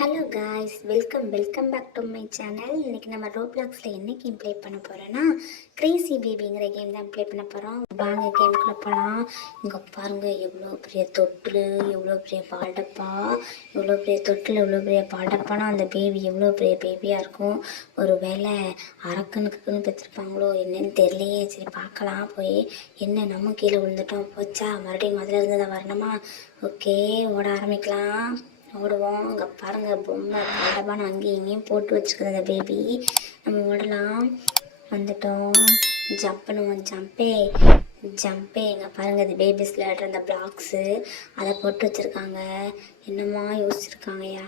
Hello guys, welcome back to my channel. இன்றைக்கி நம்ம ரோப்ளாக்ஸில் என்ன கேம் ப்ளே பண்ண போகிறோன்னா கிரேசி பேபிங்கிற கேம் தான் ப்ளே பண்ண போகிறோம். வாங்க கேமுக்குள்ளே போகலாம். இங்கே பாருங்கள், எவ்வளோ பெரிய தொட்டில், எவ்வளோ பெரிய பால்டப்பா, எவ்வளோ பெரிய தொட்டில், எவ்வளோ பெரிய பால்டப்பானா அந்த பேபி எவ்வளோ பெரிய பேபியாக இருக்கும். ஒரு வேளை அரக்கனுக்குன்னு பெற்றிருப்பாங்களோ என்னன்னு தெரியலையே. சரி பார்க்கலாம் போய். என்ன நம்ம கீழே விழுந்துட்டோம், போச்சா மறுபடியும் முதல்ல இருந்து தான் வரணுமா? ஓகே, ஓட ஆரம்பிக்கலாம். ஓடுவோம். அங்கே பாருங்கள், பொம்மை பாண்டமான அங்கேயும் இங்கேயும் போட்டு வச்சுக்குது அந்த பேபி. நம்ம ஓடலாம். வந்துட்டோம். ஜம்ப் பண்ணுவோம். ஜம்பே இங்கே பாருங்கள், அது பேபிஸ் விளையாடுற அந்த பிளாக்ஸு அதை போட்டு வச்சுருக்காங்க. என்னம்மா யோசிச்சுருக்காங்கய்யா.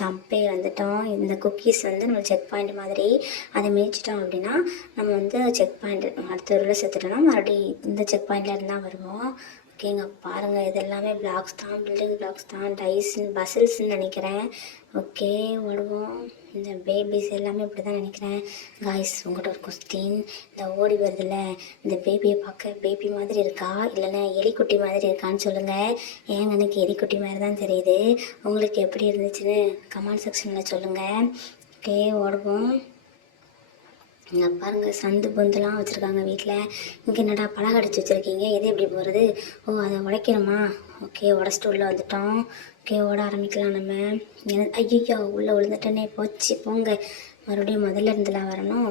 ஜம்பே வந்துட்டோம். இந்த குக்கீஸ் வந்து நம்ம செக் பாயிண்ட் மாதிரி அதை மிதிச்சிட்டோம் அப்படின்னா நம்ம வந்து செக் பாயிண்ட் அடுத்த ஊரில் செத்துட்டோம்னா மறுபடியும் இந்த செக் பாயிண்டில் இருந்தால் வருவோம். ஓகேங்க, பாருங்கள், இது எல்லாமே பிளாக்ஸ் தான், பில்டிங் பிளாக்ஸ் தான், பசில்ஸ்ன்னு நினைக்கிறேன். ஓகே, ஓடுவோம். இந்த பேபிஸ் எல்லாமே இப்படி தான் நினைக்கிறேன். காய்ஸ், உங்கள்கிட்ட ஒரு கொஸ்டின். இந்த ஓடி வருதுல்ல, இந்த பேபியை பார்க்க பேபி மாதிரி இருக்கா இல்லைன்னா எலிக்குட்டி மாதிரி இருக்கான்னு சொல்லுங்கள். ஏங்க எனக்கு எலிக்குட்டி மாதிரி தான் தெரியுது. உங்களுக்கு எப்படி இருந்துச்சுன்னு கமெண்ட் செக்ஷனில் சொல்லுங்கள். ஓகே, ஓடுவோம். இங்கே பாருங்கள், சந்து பொந்துலாம் வச்சுருக்காங்க வீட்டில். இங்கே என்னடா பழம் அடிச்சு வச்சுருக்கீங்க, எது எப்படி போகிறது? ஓ, அதை உடைக்கணுமா? ஓகே, உடச்சிட்டு உள்ளே வந்துட்டோம். ஓகே, ஓட ஆரம்பிக்கலாம் நம்ம. ஐயோ, உள்ளே விழுந்துட்டேனே, போச்சு போங்க. மறுபடியும் முதல்ல இருந்துலாம் வரணும்.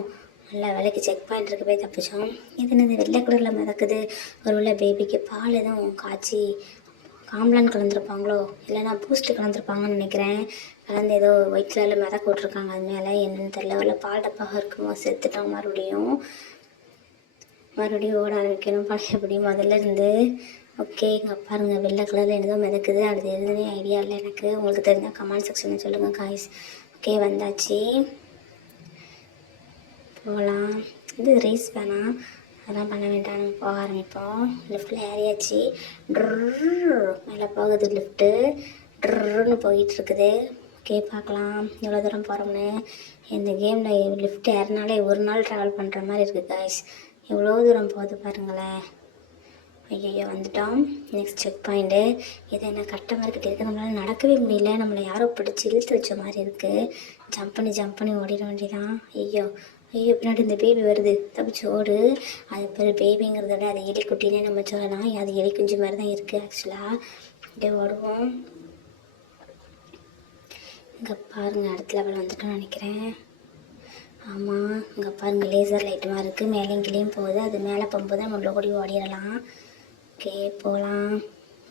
நல்லா வேலைக்கு செக் பாயிண்ட் இருக்க போய் தப்பிச்சோம். இது என்னது வெள்ளை கலரில் மிதக்குது? ஒரு வேளை பேபிக்கு பால் எதுவும் காய்ச்சி காம்ப்ளான் கலந்துருப்பாங்களோ இல்லைனா பூஸ்ட்டு கலந்துருப்பாங்கன்னு நினைக்கிறேன். கலந்து ஏதோ ஒயிட் கலரில் மிதக்க விட்ருக்காங்க. அது மேலே என்னென்னு தெரியல. ஒரு பால் டப்பாக இருக்குமோ. செத்துட்டோம். மறுபடியும் ஓட ஆரம்பிக்கணும் பழையபடி முதல்ல இருந்து. ஓகே, இங்கே பாருங்கள், வெள்ளை கலரில் என்னதோ மிதக்குது. அது எதுவுமே ஐடியா இல்லை எனக்கு. உங்களுக்கு தெரிஞ்சால் கமெண்ட் செக்ஷனில் சொல்லுங்கள் காய்ஸ். ஓகே, வந்தாச்சு, போகலாம். இது ரேஸ் வேணாம், அதெல்லாம் பண்ண வேண்டாம். நம்ம போக ஆரம்பிப்போம். லிஃப்ட்டில் ஏறியாச்சு. மேலே போகுது லிஃப்ட்டு. ட்ருன்னு போயிட்டுருக்குது. ஓகே, பார்க்கலாம் எவ்வளோ தூரம் போகிறோம்னு. இந்த கேமில் லிஃப்ட் ஏறினாலே ஒரு நாள் ட்ராவல் பண்ணுற மாதிரி இருக்குது காய்ஸ். எவ்வளோ தூரம் போகுது பாருங்களேன். ஐயோ, வந்துட்டோம். Next check point. இது என்ன கட்ட மாதிரி கட்டியிருக்கு, நம்மளால் நடக்கவே முடியல. நம்மளை யாரோ பிடிச்சி இழுத்து வச்ச மாதிரி இருக்குது. ஜம்ப் பண்ணி ஓடிட வேண்டியதான். ஐயோ, பின்னாடி இந்த பேபி வருது, தப்பிச்சு ஓடு. அது பேர் பேபிங்கிறத விட அது எலிக்குட்டினே நம்ம சொல்லலாம். அது எலி குஞ்சு மாதிரி தான் இருக்குது ஆக்சுவலாக. அப்படியே ஓடுவோம். இங்கே பாருங்கள், அடுத்த லெவல் வந்துட்டோம்னு நினைக்கிறேன். ஆமாம், இங்கே பாருங்கள், லேசர் லைட் மாதிரி இருக்குது. மேலேயும் கீழேயும் போகுது. அது மேலே போகும்போது நம்ம உள்ள கூடி ஓடிடலாம். ஓகே, போகலாம்.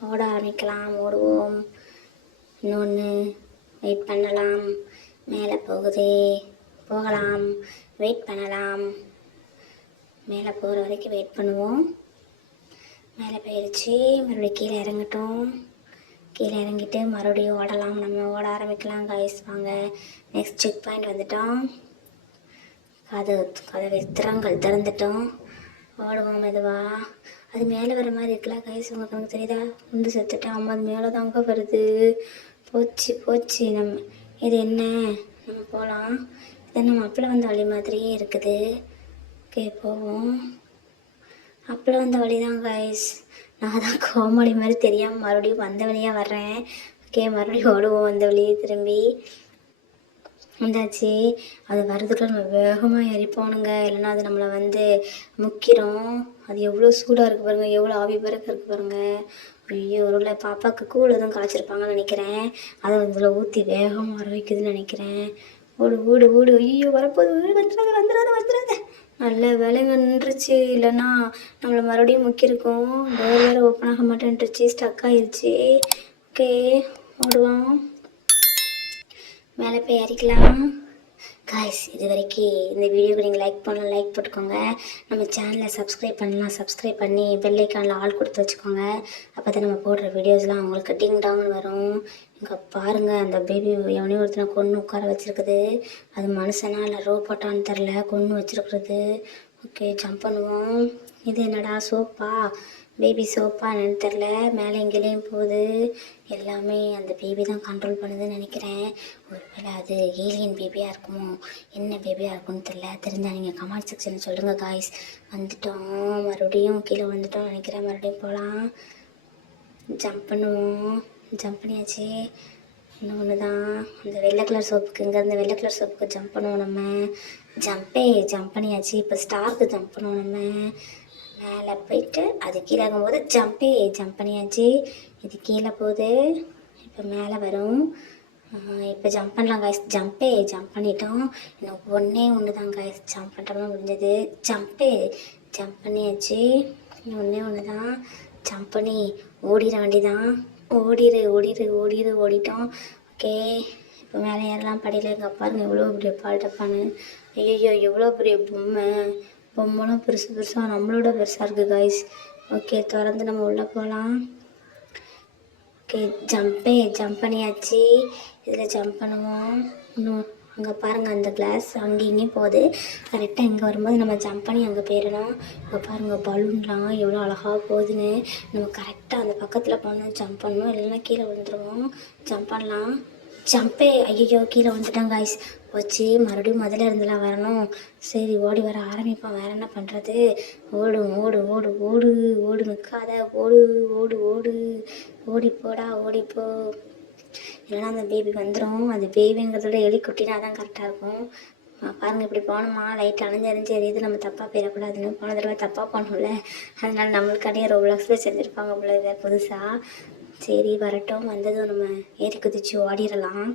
ஓட ஆரம்பிக்கலாம். ஓடுவோம். இன்னொன்று வெயிட் பண்ணலாம். மேலே போகுது, போகலாம். வெயிட் பண்ணலாம். மேலே போகிற வரைக்கும் வெயிட் பண்ணுவோம். மேலே போயிடுச்சு. மறுபடியும் கீழே இறங்கட்டும். கீழே இறங்கிட்டு மறுபடியும் ஓடலாம். நம்ம ஓட ஆரம்பிக்கலாம் காய்ஸ். வாங்க, நெக்ஸ்ட் செக் பாயிண்ட் வந்துட்டோம். கதவை திறந்துட்டோம். ஓடுவோம் மெதுவாக. அது மேலே வர மாதிரி இருக்குல்ல காய்ஸ், உங்களுக்கு நமக்கு தெரியுதா? வந்து செத்துட்டேன். ஆமாம், அது மேலே தான் அங்கே வருது. போச்சு. நம்ம இது என்ன? நம்ம போகலாம். இது நம்ம அப்பளம் வந்த வழி மாதிரியே இருக்குது. ஓகே, போவோம். அப்பளம் வந்த வழி தான் காய்ஸ். நான் தான் கோமாளி மாதிரி தெரியாமல் மறுபடியும் வந்த வழியாக வர்றேன். ஓகே, மறுபடியும் ஓடுவோம் வந்த வழியே திரும்பி. வந்தாச்சு. அது வர்றதுக்குள்ள நம்ம வேகமாக எரிப்போனுங்க, இல்லைன்னா அது நம்மளை வந்து முக்கிரும். அது எவ்வளோ சூடாக இருக்குது பாருங்கள், எவ்வளோ ஆவி பறக்க இருக்குது பாருங்கள். ஐயோ, ஒரு பாப்பாவுக்கு கூழ் எதுவும் காய்ச்சிருப்பாங்கன்னு நினைக்கிறேன். அதை அதில் ஊற்றி வேகமாக வர வைக்குதுன்னு நினைக்கிறேன். ஓடு. ஐயோ, வரப்போகுது. வந்துடாத. நல்ல வேலைங்க நின்றுச்சு, இல்லைன்னா நம்மளை மறுபடியும் முக்கியிருக்கோம். டோர் வேறு ஓப்பன் ஆக மாட்டேன்ட்டுருச்சு, ஸ்டக் ஆகிடுச்சு. ஓகே, ஓடுவோம். மேலே போய் ஏறிக்கலாம் காய்ஸ். இது வரைக்கும் இந்த வீடியோக்கு நீங்கள் லைக் போட்டுக்கோங்க. நம்ம சேனலை சப்ஸ்கிரைப் பண்ணி பெல் ஐக்கானில் ஆல் கொடுத்து வச்சுக்கோங்க. அப்போ தான் நம்ம போடுற வீடியோஸ்லாம் உங்களுக்கு டிங் டாங்னு வரும். இங்கே பாருங்கள், அந்த பேபி எவனையும் ஒருத்தனை கொன்று உட்கார வச்சுருக்குது. அது மனுஷனா இல்லை ரோபோட்டான்னு தெரில, கொன்று வச்சுருக்குறது. ஓகே, ஜம்ப் பண்ணுவோம். இது என்னடா சோப்பா? பேபி சோப்பா என்னன்னு தெரில. மேலே எங்கேயும் போகுது. எல்லாமே அந்த பேபி தான் கண்ட்ரோல் பண்ணுதுன்னு நினைக்கிறேன். ஒருவேளை அது ஏலியன் பேபியாக இருக்குமோ, என்ன பேபியாக இருக்கும்னு தெரில. தெரிஞ்சால் நீங்கள் கமெண்ட் செக்ஷனில் சொல்லுங்கள் காய்ஸ். வந்துட்டோம். மறுபடியும் கீழே வந்துட்டோம் நினைக்கிறேன். மறுபடியும் போகலாம். ஜம்ப் பண்ணியாச்சு. இன்னொன்று தான் அந்த வெள்ளை கலர் சோப்புக்கு இங்கேருந்து வெள்ளை கலர் சோப்புக்கு ஜம்ப் பண்ணுவோம் நம்ம. ஜம்ப் பண்ணியாச்சு. இப்போ ஸ்டாருக்கு ஜம்ப் பண்ணுவோம் நம்ம. மேலே போயிட்டு அது கீழே ஆகும்போது ஜம்ப் பண்ணியாச்சு. இது கீழே போகுது, இப்போ மேலே வரும். இப்போ ஜம்ப் பண்ணலாம் காய்ஸ். ஜம்ப் பண்ணிட்டோம். இன்னும் ஒன்று தான் காய்ஸ், ஜம்ப் பண்ணுறோம்னா முடிஞ்சது. ஜம்ப் பண்ணியாச்சு. ஒன்றே ஒன்று தான், ஜம்ப் பண்ணி ஓடிட வேண்டிதான். ஓடிட்டோம். ஓகே, இப்போ மேலே ஏறலாம் படியில். எங்கள் பாருங்க எவ்வளோ பெரிய பால்டப்பான்னு. ஐயோ எவ்வளோ பெரிய பொம்மைலாம் பெருசாக நம்மளோட பெருசாக இருக்குது காய்ஸ். ஓகே, திறந்து நம்ம உள்ளே போகலாம். ஓகே, ஜம்ப் பண்ணியாச்சு. இதில் ஜம்ப் பண்ணுவோம். இன்னும் அங்கே பாருங்கள் அந்த கிளாஸ் அங்கே இங்கேயும் போகுது. கரெக்டாக இங்கே வரும்போது நம்ம ஜம்ப் பண்ணி அங்கே போயிடணும். இங்கே பாருங்கள் பலூன்லாம் எவ்வளோ அழகாக போகுதுன்னு. நம்ம கரெக்டாக அந்த பக்கத்தில் போகணும், ஜம்ப் பண்ணணும், இல்லைன்னா கீழே விழுந்துருவோம். ஜம்ப் பண்ணலாம். ஐயோ கீழே வந்துட்டோம் காய்ஸ். வச்சு மறுபடியும் முதல்ல இருந்தெல்லாம் வரணும். சரி ஓடி வர ஆரம்பிப்போம், வேறு என்ன பண்ணுறது. ஓடு நிற்காத, ஓடிப்போ. இல்லைன்னா அந்த பேபி வந்துடும். அது பேபிங்கிறதோட எலி குட்டினா தான் கரெக்டாக இருக்கும். பாருங்கள் இப்படி போனோமா, லைட் அணைஞ்சு எரியுது. நம்ம தப்பாக போயிடக்கூடாதுன்னு போன தடவை தப்பாக போனோம்ல, அதனால நம்மளுக்காண்டியே ரோப்ளாக்ஸில் செஞ்சுருப்பாங்க போல இதை புதுசாக. சரி வரட்டும், வந்ததும் நம்ம ஏறி குதிச்சு ஓடிடலாம்.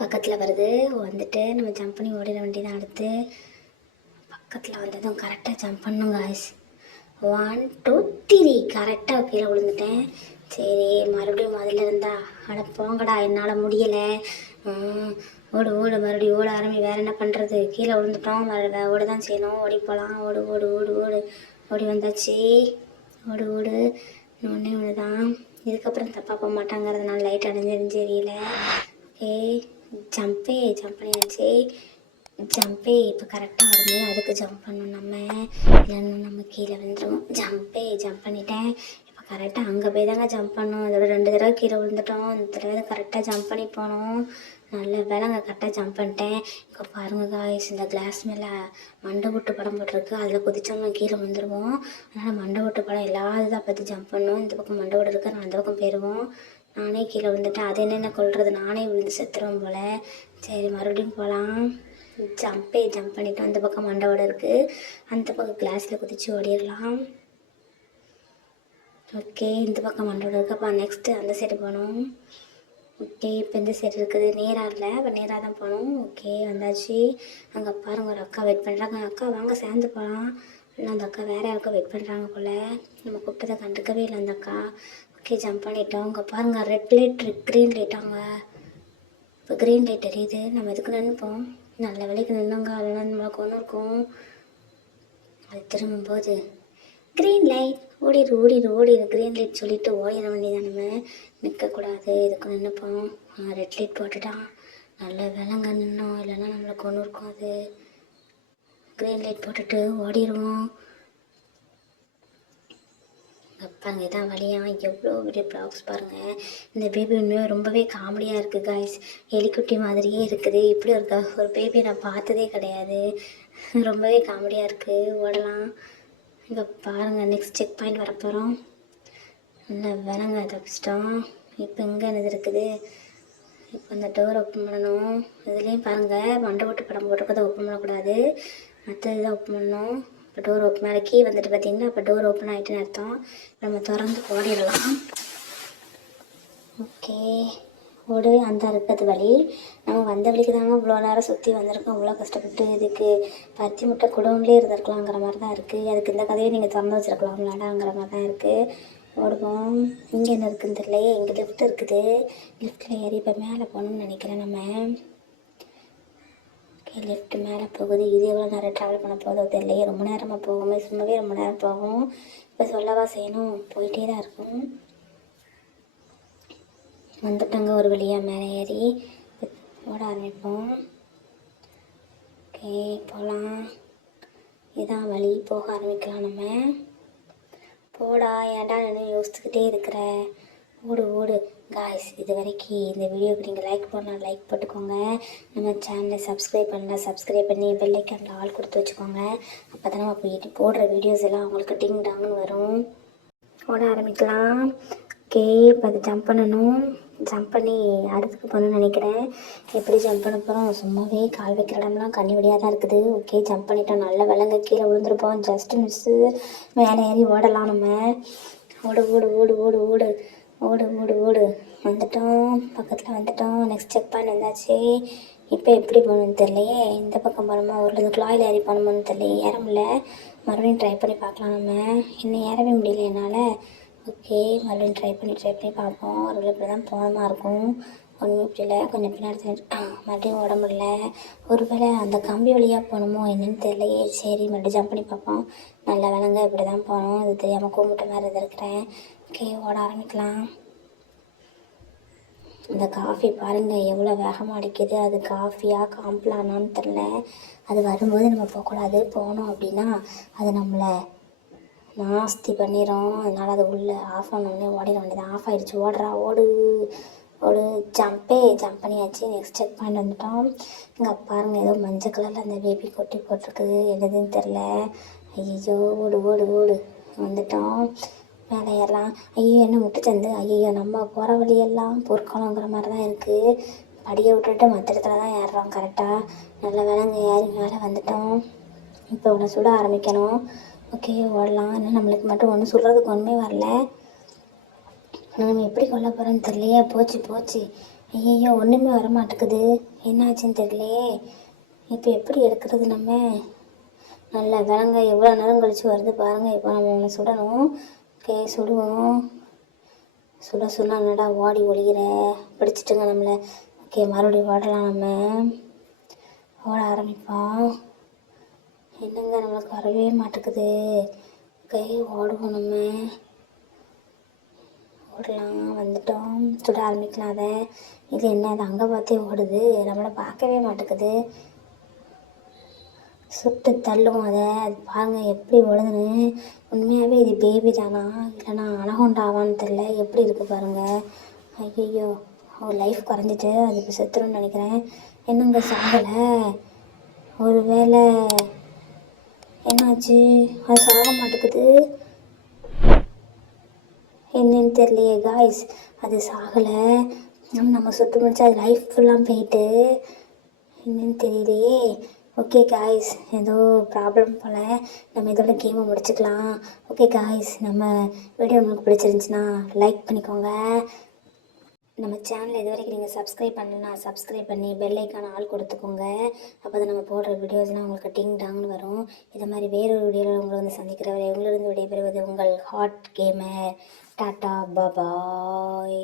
பக்கத்தில் வருது, வந்துட்டு நம்ம ஜம்ப் பண்ணி ஓடிட வேண்டியதான். அடுத்து பக்கத்தில் வந்ததும் கரெக்டாக ஜம்ப் பண்ணும் காய்ஸ். 1 2 3 கரெக்டாக கீழே விழுந்துட்டேன். சரி மறுபடியும் முதல்ல இருந்தா, அட போங்கடா என்னால் முடியலை. ஓடு மறுபடியும் ஓட ஆரம்பி. வேறு என்ன பண்ணுறது, கீழே விழுந்துட்டோம். ஓட தான் செய்யணும். ஓடி போகலாம். ஓடி வந்தாச்சு. ஓடு ஒன்று தான். இதுக்கப்புறம் தப்பாக போக மாட்டாங்கிறதுனால லைட் அடைஞ்சிருந்து தெரியல. ஓகே, ஜம்ப் பண்ணியாச்சு. இப்போ கரெக்டாக வரும்போது அதுக்கு ஜம்ப் பண்ணணும் நம்ம, இல்லைன்னா நம்ம கீழே வந்துடும். ஜம்ப் பண்ணிட்டேன். இப்போ கரெக்டாக அங்கே போய் தாங்க ஜம்ப் பண்ணணும். அதோட 2 தடவை கீழே விழுந்துட்டோம். இந்த தடவை கரெக்டாக ஜம்ப் பண்ணி போனோம். நல்ல வேலைங்க, கரெக்டாக ஜம்ப் பண்ணிட்டேன். இப்போ பாருங்கள் காய்ஸ், இந்த கிளாஸ் மேலே மண்டை ஓட்டு படம் போட்டிருக்கு. அதில் குதிச்சோம்னா கீழே வந்துடுவோம். அதனால் மண்டை ஓட்டு படம் எல்லாத்தையும் பார்த்து ஜம்ப் பண்ணணும். இந்த பக்கம் மண்டை ஓட்டு இருக்குது, நான் அந்த பக்கம் போயிடுவோம். நானே கீழே விழுந்துட்டேன். அது என்னென்ன கொள்வது, நானே விழுந்து செத்துருவோம் போல். சரி மறுபடியும் போகலாம். ஜம்ப் பண்ணிவிட்டு அந்த பக்கம் மண்டை ஓடு இருக்குது, அந்த பக்கம் கிளாஸில் குதித்து ஓடிடலாம். ஓகே, இந்த பக்கம் மண்டோட இருக்குது. அப்போ நெக்ஸ்ட்டு அந்த சைடு போகணும். ஓகே, இப்போ இந்த சைடு இருக்குது. நேராக இல்லை, இப்போ நேராக தான் போகணும். ஓகே வந்தாச்சு. அங்கே பாருங்கள் ஒரு அக்கா வெயிட் பண்ணுறாங்க. அக்கா வாங்க சேர்ந்து போகலாம். இல்லை அந்த அக்கா வேறு யாருக்கா வெயிட் பண்ணுறாங்க போல். நம்ம கூப்பிட்டதை கண்டுக்கவே இல்லை அந்த அக்கா. ஓகே, ஜம்ப் பண்ணிட்டோம். அங்கே பாருங்கள் ரெட் லைட் க்ரீன் லைட்டாங்க. இப்போ க்ரீன் லைட் எரியுது. நம்ம எதுக்கு நினைப்போம், நல்ல வேலைக்கு நின்னாங்க, அதெல்லாம் நம்மளுக்கு ஒன்றும் இருக்கும். அது திரும்பும்போது க்ரீன் லைட் ஓடிடு. க்ரீன் லைட் சொல்லிவிட்டு ஓடிட வேண்டியதான். நம்ம நிற்கக்கூடாது, இதுக்கு நின்றுப்போம். ரெட் லைட் போட்டுட்டான், நல்ல வேலைங்க நின்னோம், இல்லைன்னா நம்மளுக்கு ஒன்றும் இருக்கும். அது க்ரீன் லைட் போட்டுட்டு ஓடிடுவோம். பாருங்கள் இதான் வழியாக எவ்வளோ பெரிய ப்ளாக்ஸ் பாருங்கள். இந்த பேபி உண்மையாக ரொம்பவே காமெடியாக இருக்குது காய்ஸ். எலிக்குட்டி மாதிரியே இருக்குது. இப்படி ஒரு பேபி நான் பார்த்ததே கிடையாது. ரொம்பவே காமெடியாக இருக்குது. ஓடலாம். இப்போ பாருங்கள் நெக்ஸ்ட் செக் பாயிண்ட் வரப்போகிறோம். நல்ல வேலைங்க தப்பிச்சிட்டோம். இப்போ இங்கே என்னது இருக்குது, இப்போ அந்த டோர் ஓப்பன் பண்ணணும். இதுலேயும் பாருங்கள் மண்டை ஓட்டு படம் போட்டுருக்கதை ஓப்பன் பண்ணக்கூடாது, மற்ற இதை ஓப்பன் பண்ணணும். இப்போ டோர் ஓப்பன் மேலே கீ வந்துட்டு பார்த்தீங்கன்னா அப்போ டோர் ஓப்பன் ஆகிட்டுன்னு அர்த்தம். நம்ம திறந்து ஓடிடலாம். ஓகே ஓடு, அந்த இருக்கிறது வழி. நம்ம வந்த வழிக்கு தாங்க இவ்வளோ நேரம் சுற்றி வந்திருக்கோம். இவ்வளோ கஷ்டப்பட்டு இதுக்கு பருத்தி முட்டை குடவுன்லேயே இருந்திருக்கலாங்கிற மாதிரி தான் இருக்குது. அதுக்கு இந்த கதையை நீங்கள் திறந்து வச்சுருக்கலாம்லாடாங்கிற மாதிரி தான் இருக்குது. ஓடுவோம். இங்கே என்ன இருக்குதுன்னு தெரியலையே. இங்கே லிஃப்ட் இருக்குது, லிஃப்ட்டில் ஏறி இப்போ மேலே போகணும்னு நினைக்கிறேன் நம்ம. ஓகே, லிஃப்ட் மேலே போகுது. இது எவ்வளோ நேரம் ட்ராவல் பண்ண போகுதோ தெரியலையே. ரொம்ப நேரமாக போகும், சும்மாவே ரொம்ப நேரம் போகும். இப்போ சொல்லவா செய்யணும், போயிட்டே தான் இருக்கும். வந்துட்டாங்க ஒரு வழியாக மேலே ஏறி ஓட ஆரம்பிப்போம். ஓகே போகலாம். இதான் வழி, போக ஆரம்பிக்கலாம் நம்ம. போடா, ஏன்டா நின்று யோசிச்சுக்கிட்டே இருக்கிற, ஓடு காய்ஸ். இது வரைக்கும் இந்த வீடியோக்கு நீங்கள் லைக் பண்ணால் லைக் போட்டுக்கோங்க. நம்ம சேனலை சப்ஸ்கிரைப் பண்ணலாம், சப்ஸ்கிரைப் பண்ணி பெல்லைக்கானில் ஆள் கொடுத்து வச்சுக்கோங்க. அப்போ தான் நம்ம போயிட்டு போடுற வீடியோஸ் எல்லாம் உங்களுக்கு டிங் டாங்னு வரும். ஓட ஆரம்பிக்கலாம். ஓகே, இப்போ அது ஜம்ப் பண்ணணும். ஜம்ப் பண்ணி அடுத்துக்கு போகணும்னு நினைக்கிறேன். எப்படி ஜம்ப் பண்ண போகிறோம்? சும்மாவே கால் வைக்கிற இடம்லாம் கண்ணி வழியாக தான் இருக்குது. ஓகே, ஜம்ப் பண்ணிட்டோம். நல்ல விலங்கு கீழே விழுந்துருப்போம். Just miss. மேலே ஏறி ஓடலாம் நம்ம. ஓடு ஓடு ஓடு ஓடு ஓடு ஓடு ஓடு ஓடு. வந்துட்டோம், பக்கத்தில் வந்துட்டோம். நெக்ஸ்ட் செக் பாயிண்ட் வந்தாச்சு. இப்போ எப்படி போகணுன்னு தெரியலையே. இந்த பக்கம் போகணுமா, ஒரு குழாயில் ஏறி போகணுமான்னு தெரியலையே. ஏற முடியல. மறுபடியும் ட்ரை பண்ணி பார்க்கலாம் நம்ம. இன்னும் ஏறவே முடியல என்னால். ஓகே, மறுபடியும் ட்ரை பண்ணி பார்ப்போம். ஒரு இப்படி தான் போகணுமா இருக்கும். ஒன்றுமே புரியல. கொஞ்சம் பின்னாடி மறுபடியும் ஓட முடியல. ஒரு வேளை அந்த கம்பி வழியாக போகணுமோ என்னன்னு தெரியலையே. சரி, மறுபடியும் ஜம்ப் பண்ணி பார்ப்போம். நல்ல விலங்கு இப்படி தான் போகணும். இது தெரியாமல் கூப்பிட்ட மாதிரி இருக்கிறேன். ஓகே, ஓட ஆரம்பிக்கலாம். இந்த காஃபி பாருங்கள் எவ்வளோ வேகமாக அடிக்குது. அது காஃபியா காம்ப்ளானான்னு தெரில. அது வரும்போது நம்ம போகக்கூடாது. போனோம் அப்படின்னா அது நம்மளை நாஸ்தி பண்ணிடும். அதனால் அது உள்ளே ஆஃப் பண்ணோடனே ஓடிட வேண்டியது. ஆஃப் ஆகிடுச்சு. ஓடுறா ஓடு ஓடு. ஜம்ப் பண்ணியாச்சு. நெக்ஸ்ட் செக் பாயிண்ட் வந்துட்டோம். இங்கே பாருங்கள் ஏதோ மஞ்சள் கலரில் அந்த பேபி கொட்டி போட்டிருக்குது. என்னதுன்னு தெரில. ஐயோ, ஓடு ஓடு ஓடு. வந்துட்டோம். மேலே ஏறலாம். ஐயோ, என்ன முட்டுச்சந்து. ஐயோ, நம்ம போகிற வழியெல்லாம் பொற்காலங்கிற மாதிரி தான் இருக்குது. படியை விட்டுட்டு மற்ற இடத்துல தான் ஏறுறோம் கரெக்டாக. நல்ல விலங்கு ஏறி மேலே வந்துட்டோம். இப்போ உன்னை சுட ஆரம்பிக்கணும். ஓகே, ஓடலாம். இன்னும் நம்மளுக்கு மட்டும் ஒன்றும் சுடுறதுக்கு ஒன்றுமே வரல. நம்ம எப்படி கொல்ல போகிறோன்னு தெரியலையே. போச்சு. ஐயோ, ஒன்றுமே வர மாட்டேக்குது. என்னாச்சுன்னு தெரியலையே. இப்போ எப்படி எடுக்கிறது நம்ம? நல்ல விலங்க எவ்வளோ நேரம் கழித்து வருது பாருங்கள். இப்போ நம்ம ஒன்று சுடணும். ஓகே, சுடுவோம். சுட என்னடா ஓடி ஒழிகிற. பிடிச்சிட்டுங்க நம்மளை. ஓகே, மறுபடியும் ஓடலாம். நம்ம ஓட ஆரம்பிப்போம். என்னங்க நம்மளுக்கு வரவே மாட்டேக்குது. ஓகே, ஓடுவோம். நம்ம ஓடலாம். வந்துட்டோம். சுட ஆரம்பிக்கலாம். அதை இது என்ன, அது அங்கே பார்த்தே ஓடுது. நம்மளை பார்க்கவே மாட்டேக்குது. சுட்டு தள்ளுவோம் அதை. அது பாருங்கள் எப்படி ஓடுதுன்னு. உண்மையாகவே இது பேபி தானா இல்லைனா அனகொண்டாவான்னு தெரில. எப்படி இருக்குது பாருங்கள். ஐயோ, லைஃப் குறைஞ்சிட்டு அது இப்போ செத்துருன்னு நினைக்கிறேன். என்னங்க சாகலை. ஒரு வேளை என்னாச்சு, அது சாக மாட்டேக்குது. என்னன்னு தெரியலையே காய்ஸ். அது சாகலை. நம்ம சுட்டு முடிச்சு அது லைஃப் ஃபுல்லாக போயிட்டு. என்னன்னு தெரியலையே. ஓகே காய்ஸ், ஏதோ ப்ராப்ளம் போல். நம்ம இதோட கேமை முடிச்சுக்கலாம். ஓகே காய்ஸ், நம்ம வீடியோ உங்களுக்கு பிடிச்சிருந்துச்சின்னா லைக் பண்ணிக்கோங்க. நம்ம சேனல் இது வரைக்கும் நீங்கள் சப்ஸ்கிரைப் பண்ணலன்னா சப்ஸ்கிரைப் பண்ணி பெல் ஐக்கான ஆள் கொடுத்துக்கோங்க. அப்போ தான் நம்ம போடுற வீடியோஸ்லாம் உங்களுக்கு டிங் டாங்னு வரும். இதை மாதிரி வேறொரு வீடியோவில் உங்களை வந்து சந்திக்கிறவரை உங்களிருந்து விடைபெறுவது உங்கள் ஹாட் கேமர். டாட்டா பாபாய்.